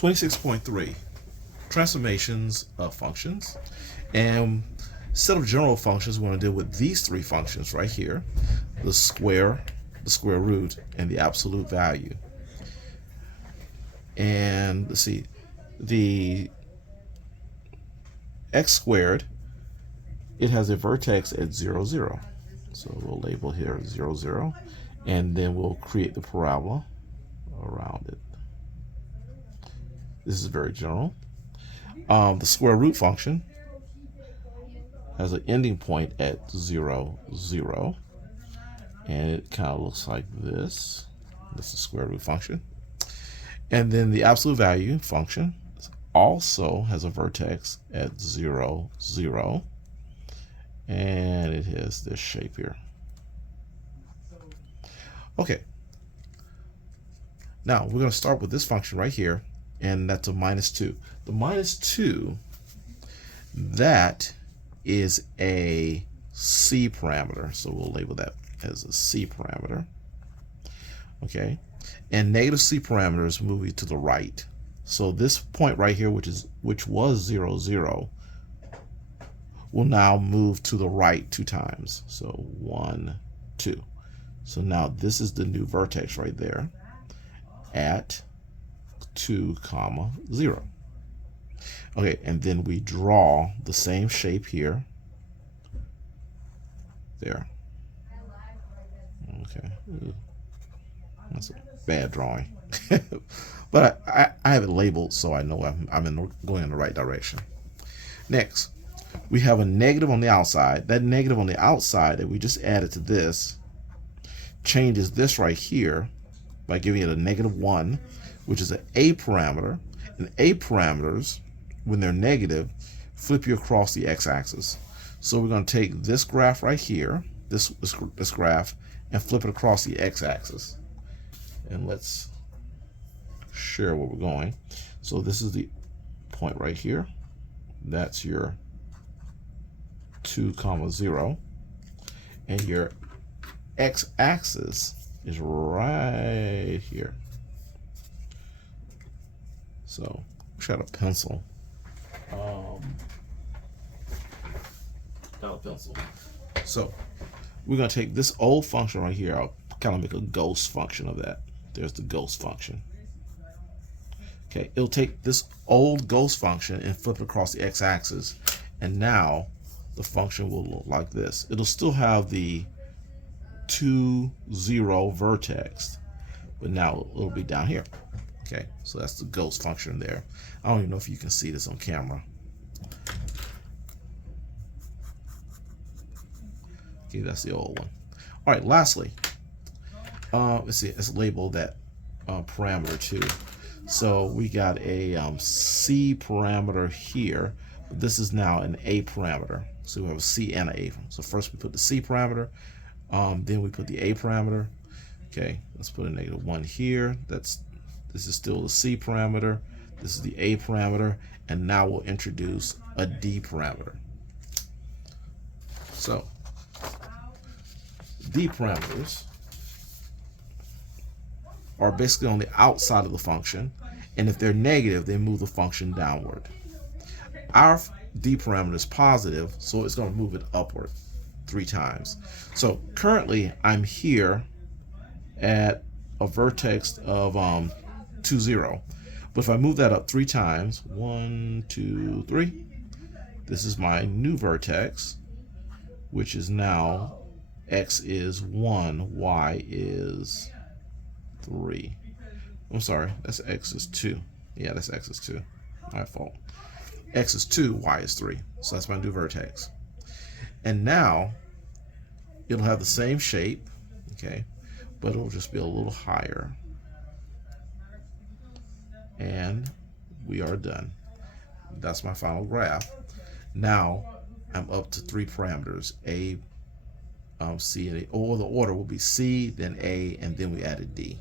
26.3, transformations of functions. And instead of general functions, we're going to deal with these three functions right here: the square root, and the absolute value. And let's see, the x squared, it has a vertex at 0, 0. So we'll label here 0, 0, and then we'll create the parabola around it. This is very general. The square root function has an ending point at 0, 0, and it kind of looks like this. This is the square root function. And then the absolute value function also has a vertex at 0, 0, and it has this shape here. Okay, now we're going to start with this function right here, and that's a -2. The -2, that is a C parameter, so we'll label that as a C parameter. Okay, and negative C parameters move you to the right. So this point right here, which was 0, 0, will now move to the right 2 times. So 1, 2. So now this is the new vertex right there at 2, 0. Okay, and then we draw the same shape here. There. Okay. That's a bad drawing. But I have it labeled so I know I'm going in the right direction. Next, we have a negative on the outside. That negative on the outside that we just added to this changes this right here by giving it a -1, which is an A parameter. And A parameters, when they're negative, flip you across the x-axis. So we're going to take this graph right here, this graph, and flip it across the x-axis. And let's share where we're going. So this is the point right here. That's your 2, 0. And your x-axis is right here. So we got a pencil. Got a pencil. So we're going to take this old function right here. I'll kind of make a ghost function of that. There's the ghost function. Okay, it'll take this old ghost function and flip it across the x-axis, and now the function will look like this. It'll still have the 2, 0 vertex, but now it'll be down here. Okay, so that's the ghost function there. I don't even know if you can see this on camera. Okay, that's the old one. All right, lastly, let's see, let's label that parameter 2. So we got a C parameter here, but this is now an A parameter. So we have a C and an A. So first we put the C parameter, then we put the A parameter. Okay, let's put a -1 here. This is still the C parameter. This is the A parameter, and now we'll introduce a D parameter. So D parameters are basically on the outside of the function, and if they're negative, they move the function downward. Our D parameter is positive, so it's going to move it upward 3 times. So currently I'm here at a vertex of 2, 0, but if I move that up 3 times, 1, 2, 3, this is my new vertex, which is now x is 1, y is 3. I'm sorry, that's x is 2. Yeah, that's x is 2. My fault. X is 2, y is 3. So that's my new vertex. And now it'll have the same shape, okay, but it'll just be a little higher. And we are done. That's my final graph. Now I'm up to 3 parameters: A, C, and A. Or the order will be C, then A, and then we added D.